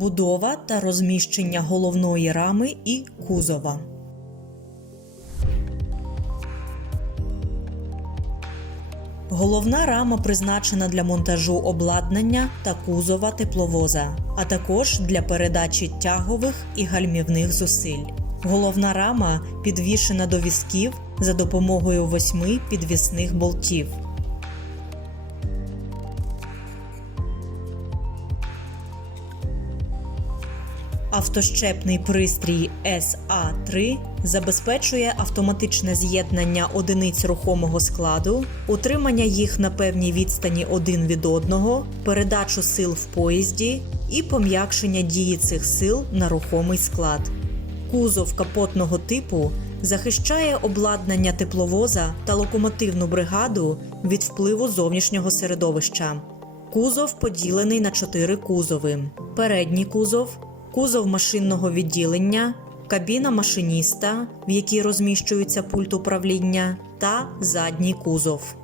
Будова та розміщення головної рами і кузова. Головна рама призначена для монтажу обладнання та кузова тепловоза, а також для передачі тягових і гальмівних зусиль. Головна рама підвішена до візків за допомогою восьми підвісних болтів. Автощепний пристрій SA3 забезпечує автоматичне з'єднання одиниць рухомого складу, утримання їх на певній відстані один від одного, передачу сил в поїзді і пом'якшення дії цих сил на рухомий склад. Кузов капотного типу захищає обладнання тепловоза та локомотивну бригаду від впливу зовнішнього середовища. Кузов поділений на чотири кузови: передній кузов, кузов машинного відділення, кабіна машиніста, в якій розміщується пульт управління, та задній кузов.